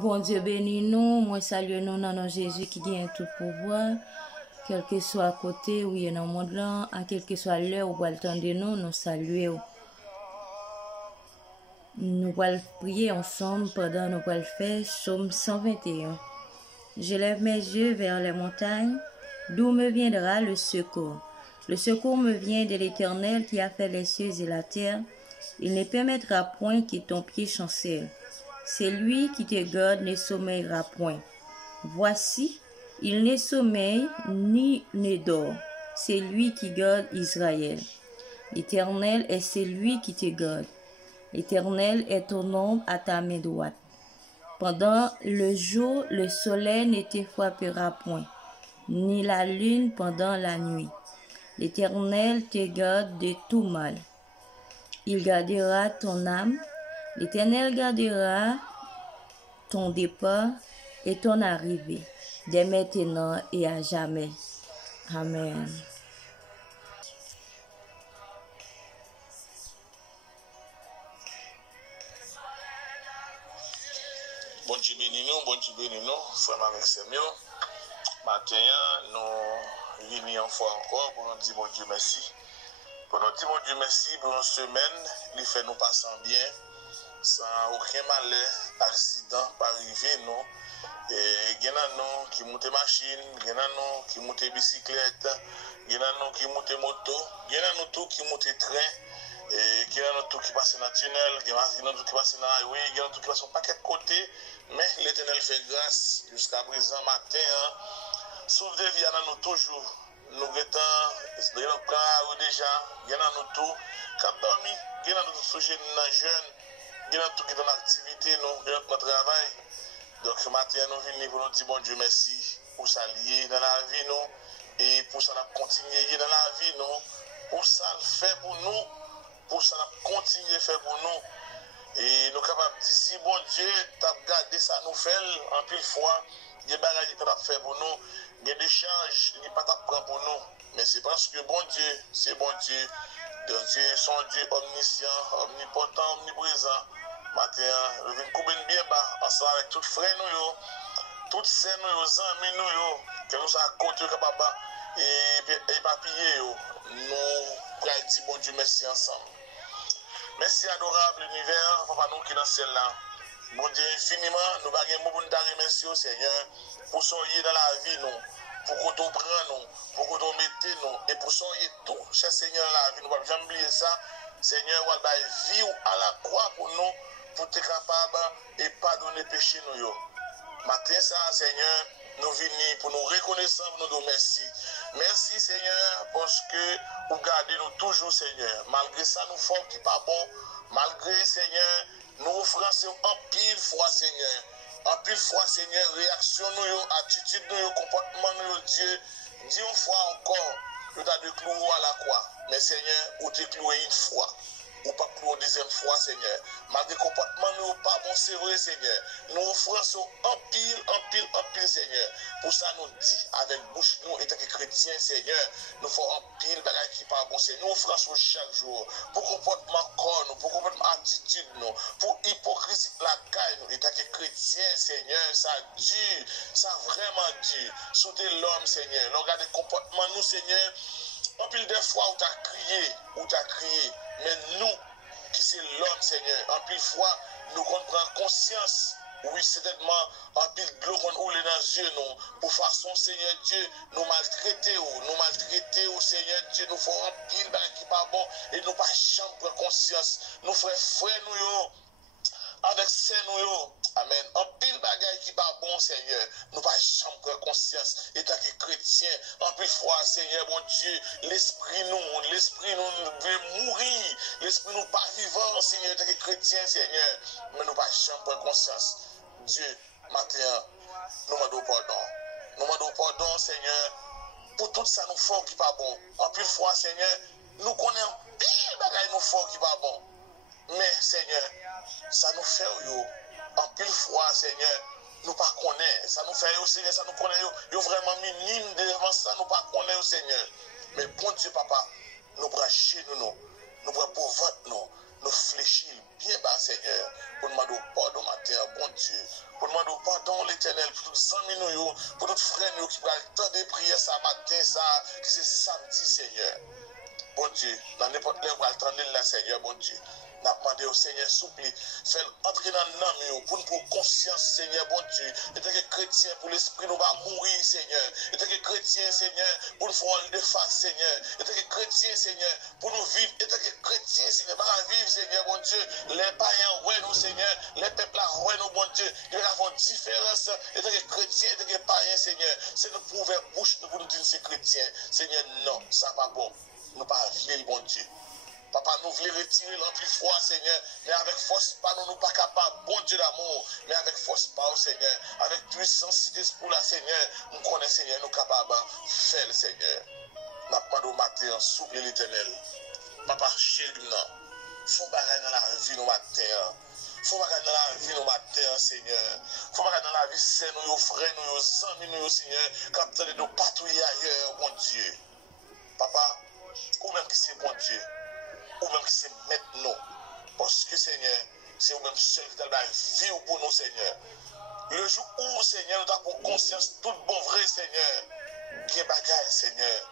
Bon Dieu bénis nous, moi salue nous dans nom Jésus qui gagne tout pouvoir, quel que soit à côté ou dans le monde là, à quel que soit l'heure où le temps de nous saluer. Nous allons prier ensemble pendant nous allons faire Psaume 121. Je lève mes yeux vers les montagnes, d'où me viendra le secours. Le secours me vient de l'Éternel qui a fait les cieux et la terre. Il ne permettra point que ton pied chancelle. C'est lui qui te garde ne sommeillera point. Voici, il ne sommeille ni ne dort. C'est lui qui garde Israël. L'Éternel est celui qui te garde. L'Éternel est ton ombre à ta main droite. Pendant le jour, le soleil ne te frappera point, ni la lune pendant la nuit. L'Éternel te garde de tout mal. Il gardera ton âme. L'Éternel gardera ton départ et ton arrivée, dès maintenant et à jamais. Amen. Bon Dieu bénis nous, frère avec Samuel. Matin, nous venons une fois encore pour nous dire bon Dieu merci. Pour nous dire bon Dieu merci pour une semaine, il fait nous passer bien, sans aucun malheur, accident pas arrivé, non. Et il y en a qui montent machine, il y en a qui montent bicyclette, il y en a qui montent moto, il y en a tout qui montent train. Et il y a tout qui passe dans le tunnel, il y a tout qui passe dans le highway, il y a tout qui passe sur un paquet de côtés. Mais l'Éternel fait grâce jusqu'à présent matin. Sauf des vies, nous toujours. Nous étant dans le plan déjà, il y a nous tout. Quand dormi, il y a nous tout sujets dans jeunes, il y a tout qui est dans l'activité, nous, notre travail. Donc ce matin, nous venons pour nous dire bon Dieu merci pour ça lier dans la vie, nous, et pour ça continuer dans la vie, nous, pour ça le fait pour nous. Pour ça, nous continuer à faire pour nous. Et nous sommes capables de dire, si bon Dieu, tu as gardé ça, nous fait, en pile fois, il y a des choses que tu as fait pour nous, il y a des charges, il n'y a pas de prendre pour nous. Mais c'est parce que bon Dieu, c'est bon Dieu. Donc Dieu, son Dieu omniscient, omnipotent, omniprésent. Maintenant, nous venons couper bien bas, ensemble avec tous les frères, nous, toutes ces nous, amis, nous, que nous sommes côté capables et papier, nous allons dire bon Dieu, merci ensemble. Merci adorable univers, papa nous qui dans celle-là. Bon Dieu infiniment, nous avons beaucoup de remercier au Seigneur pour soyez dans la vie, nous, pour qu'on prenne nous, pour qu'on mette nous, et pour soyez tout, cher Seigneur, dans la vie, nous ne pouvons jamais oublier ça. Seigneur, on va vivre à la croix pour nous, pour être capable et pardonner péché nous. Matin, ça, Seigneur, nous venons pour nous reconnaître, pour nous dire merci. Merci, Seigneur, parce que vous gardez nous toujours, Seigneur. Malgré ça, nous faisons qui pas bon. Malgré, Seigneur, nous offrons en pile fois, Seigneur. En pile fois, Seigneur, réaction nous, attitude nous, comportement nous, Dieu. Dis une fois encore, nous avons de clouer à la croix. Mais, Seigneur, vous te cloué une fois. Ou pas pour une deuxième fois, Seigneur. Malgré le comportement, nous pas bon, c'est vrai, Seigneur. Nous offrons en pile, Seigneur. Pour ça, nous dit avec bouche, nous, étant que chrétiens, Seigneur, nous faisons en pile bagaille qui pas bon, Seigneur. Nous offrons chaque jour. Pour comportement corps, nous, pour comportement attitude, nous, pour hypocrisie, la caille, nous, étant que chrétiens, Seigneur, ça dure, ça vraiment dure. Sauter l'homme, Seigneur. Regardez le comportement, nous, Seigneur. En pile des fois où tu as crié, mais nous, qui c'est l'homme, Seigneur, en pile fois, nous prenons conscience, oui, certainement, en pile de l'eau qu'on oule dans les yeux, nous, pour façon, Seigneur Dieu, nous maltraiter, Seigneur Dieu, nous faisons en pile qui n'est pas bon, et nous pas jamais prendre conscience, nous frères, nous, avec ces nous, amen. En pile bagaille qui pas bon, Seigneur. Nous pas jamais prendre conscience. Étant que chrétien, en plus foi, Seigneur, mon Dieu, l'esprit nous veut mourir. L'esprit nous pas vivant, Seigneur, étant que chrétien, Seigneur. Mais nous pas jamais prendre conscience. Dieu, matin, nous demandons pardon. Nous demandons pardon, Seigneur, pour tout ça nous fort qui pas bon. En plus foi, Seigneur, nous connaissons pile bagaille nous fort qui pas bon. Mais, Seigneur, ça nous fait, en pile fois, Seigneur, nous pas connaître. Ça nous fait, Seigneur, ça nous connaît, vraiment minime devant ça, nous pas connaître, Seigneur. Mais bon Dieu, Papa, nous brancher nous prenons pour ventre, nous fléchir bien bas, Seigneur, pour demander pardon matin, bon Dieu, pour demander tout frères qui prennent le temps de prier ça matin, ça, que c'est samedi, Seigneur. Bon Dieu, dans n'importe quel moment, attendez là, Seigneur, bon Dieu. Nous demandons au Seigneur, souple, fais entrer dans le nom, pour nous prendre conscience, Seigneur, bon Dieu. Et tant que chrétien, pour l'esprit, nous va mourir, Seigneur. Et tant que chrétien, Seigneur, pour nous faire de face, Seigneur. Et tant que chrétien, Seigneur, pour nous vivre. Et tant que chrétien, Seigneur, pour vivre, Seigneur, bon Dieu. Les païens, ouais, nous, Seigneur. Les peuples, ouais, nous, bon Dieu. Il y a une différence. Et tant que chrétien, et tant que païen, Seigneur. C'est nous prouver bouche pour nous dire que c'est chrétien. Seigneur, non, ça n'est pas bon. Nous pas vivre, bon Dieu. Papa, nous voulons retirer l'empli froid, Seigneur, mais avec force, pas nous pas capables, bon Dieu d'amour, mais avec force, pas au Seigneur, avec puissance d'esprit, là, Seigneur, nous connaissons, Seigneur, nous capables de faire le Seigneur. Nous demandons au matin, souple l'Éternel. Papa, chérie, non. Faut bagarre dans la vie, nous matin. Faut bagarre dans la vie, nous matin, Seigneur. Faut bagarre dans la vie, c'est nous, frères, nous, amis, nous, Seigneur, quand nous nous patrouiller ailleurs, bon Dieu. Papa, ou même qui c'est bon Dieu. Ou même qui c'est maintenant. Parce que Seigneur, c'est vous-même seul qui t'a vie pour nous, Seigneur. Le jour où, Seigneur, nous avons conscience, tout bon vrai, Seigneur, qui est bagaille, Seigneur,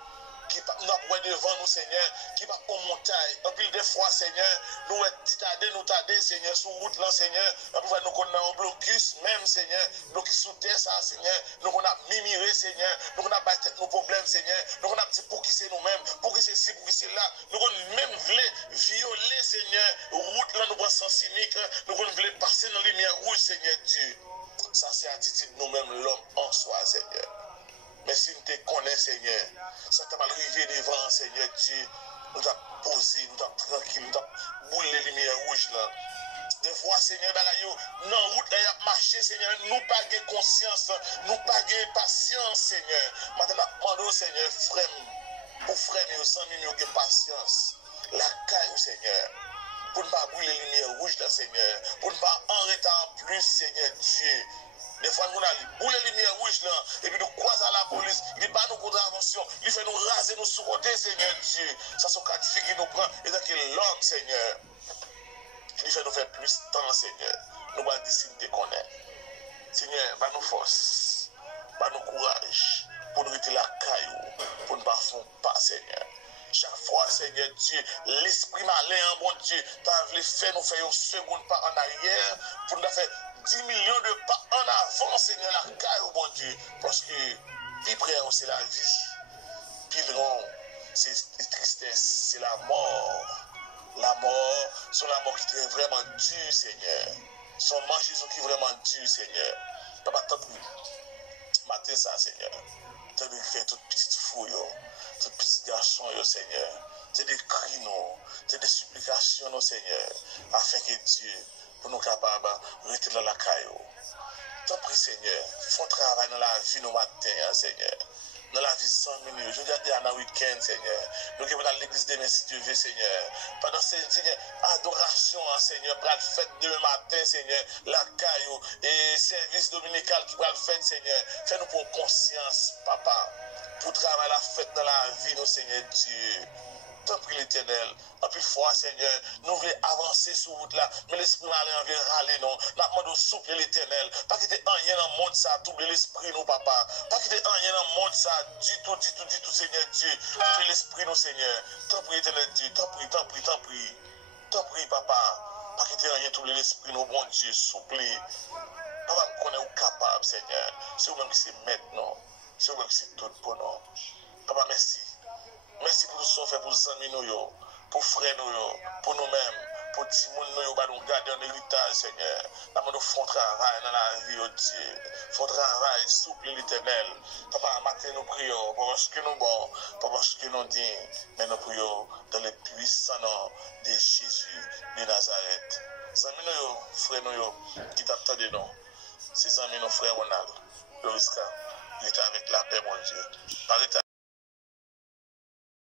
qui nous a devant nous, Seigneur, qui va en montagne. En pile des fois, Seigneur, nous nous tardé, Seigneur, sur route là, Seigneur, nous avons un blocus, même, Seigneur, blocus sous terre, ça, Seigneur, nous avons mimiré, Seigneur, nous avons battu nos problèmes, Seigneur, nous avons dit pour qui c'est nous-mêmes, pour qui c'est ci, pour qui c'est là, nous avons même voulu violer, Seigneur, route là, nous avons sens cynique, nous avons voulu passer dans la lumière rouge, Seigneur Dieu. Ça, c'est l'attitude de nous-mêmes, l'homme en soi, Seigneur. Mais si nous te connaissons, Seigneur, ça t'a mal arrivé devant, Seigneur Dieu, nous t'avons posé, nous t'avons tranquille, nous t'avons boulé les lumières rouges là. Des fois, Seigneur, non, route là, y a marché, Seigneur, nous pas de conscience, nous pas de patience, Seigneur. Maintenant, demandons, Seigneur, frère, pour frère, mais sans nous de patience. La caille, Seigneur, pour ne pas brûler les lumières rouges là, Seigneur, pour ne pas en retard plus, Seigneur Dieu. Des fois, nous avons boule les lumières rouges là, et puis nous croisons à la police, il n'est pas nos contraventions, il fait nous raser, nous sous-côté, Seigneur Dieu. Ça, c'est cas de figure nous prend, et donc il l'homme, Seigneur. Il fait nous faire plus de temps, Seigneur. Nous allons décider de connaître. Seigneur, va nous force, va nous courage, pour nous rester la caillou, pour ne pas faire pas, Seigneur. Chaque fois, Seigneur Dieu, l'esprit malin, bon Dieu, t'as voulu faire nous faire un second pas en arrière, pour nous faire 10 millions de pas en avant, Seigneur, la caille, bon Dieu. Parce que, plus près, c'est la vie. Plus long, c'est tristesse, c'est la mort. La mort, c'est la mort qui est vraiment dure, Seigneur. Son mort Jésus qui est vraiment dur, Seigneur. Papa, tant pis. Matin, ça, Seigneur. Tant de faire toute petite fouille, tout petit garçon, Seigneur. C'est des cris, non. C'est des supplications, non, Seigneur. Afin que Dieu, pour nous capables de rester dans la caillou. Tant pis, Seigneur. Font travail dans la vie, nos matins, Seigneur. Dans la vie sans minutes. Je dis à un week-end, Seigneur. Nous qui dans l'église demain, si Dieu veut, Seigneur. Pendant Seigneur, adoration, Seigneur, pour la fête demain matin, Seigneur, la caillou et service dominical qui va le faire, Seigneur. Fais-nous pour conscience, Papa, pour travailler la fête dans la vie, nos Seigneur Dieu. Tant pis l'Éternel, en plus fois, Seigneur, nous voulons avancer sur route là, mais l'esprit malin veut râler, non. Nous demandons souple l'Éternel, pas quitter rien dans le monde ça, double l'esprit, nous, papa. Pas quitter rien dans le monde ça, du tout, Seigneur Dieu. Double l'esprit, nous, Seigneur. Tant pis, Éternel Dieu, tant pis, papa. Pas quitter rien, double l'esprit, nous, bon Dieu, souple. Papa, nous connaissons capable, Seigneur. C'est vous-même qui c'est maintenant. C'est vous-même qui c'est tout pour nous. Papa, merci. Merci pour tout ce qu'on fait pour les amis, pour les frères, pour nous-mêmes, pour les petits nous nous garder un héritage, Seigneur. Nous faisons travail dans la vie, oh Dieu. Faisons travail, souple l'Éternel. Papa, matin nous prions, pas parce que nous bons, pas parce que nous dignes, mais nous prions dans le puissant nom de Jésus de Nazareth. Les amis, frères, qui t'attendent, nous. Ces amis, nos frères, Ronald, Loriska, il était avec la paix, mon Dieu.